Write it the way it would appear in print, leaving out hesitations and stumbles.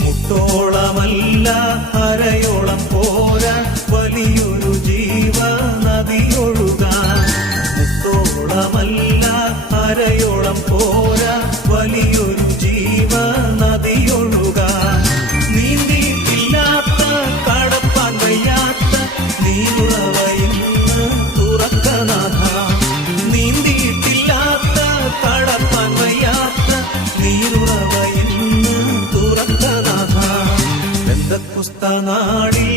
മുട്ടോളമല്ല അരയോളം പോരാ വലിയൊരു ജീവ നദിയൊഴുകാൻ. മുട്ടോളമല്ല അരയോളം പോരാ വലിയൊരു ജീവ നദിയൊഴുകാൻ. നീന്തിയിട്ടില്ലാത്ത കടപ്പാൻ വയ്യാത്ത നീരുറവയിന്ന് തുറക്കനാഥ. നീന്തിയിട്ടില്ലാത്ത കടപ്പാൻ വയ്യാത്ത നീരുറവയിന്ന് തുറക്കനാഥ. പെന്തക്കോസ്ത നാടിൽ